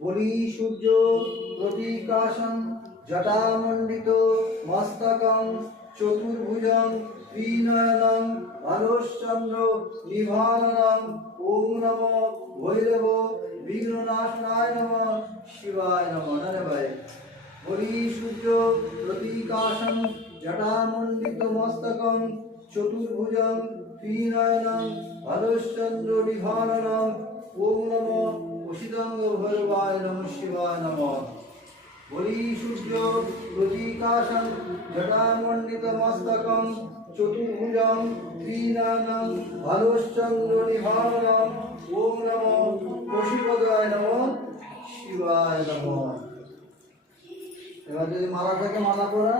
বলি সূর্য প্রতীকাশং জটামণ্ডিত মস্তকং চতুর্ভুজং ত্রিনয়নং আলোশ্চন্দ্র নিভাননং ওম নমো ভৈরব বিঘ্ননাশনায় নমঃ শিবায় নমঃ। ভাই বলি সূর্য প্রতীকাশং জটামণ্ডিত মস্তকং চতুর্ভুজং ত্রিনয়নং আলোশ্চন্দ্র নিভাননং ওম নমো উষিতঙ্গ ভৈরবায় নমঃ শিবায় নমঃ। বলি সূর্য প্রতীকাশং জটামণ্ডিত মস্তকং চতুর্ভুজং ত্রিনয়নং আলোশ্চন্দ্র নিভাননং ওম নমো পশুপদায় নমঃ শিবায় নমঃ। এবার যদি মালা থেকে মালা পড়া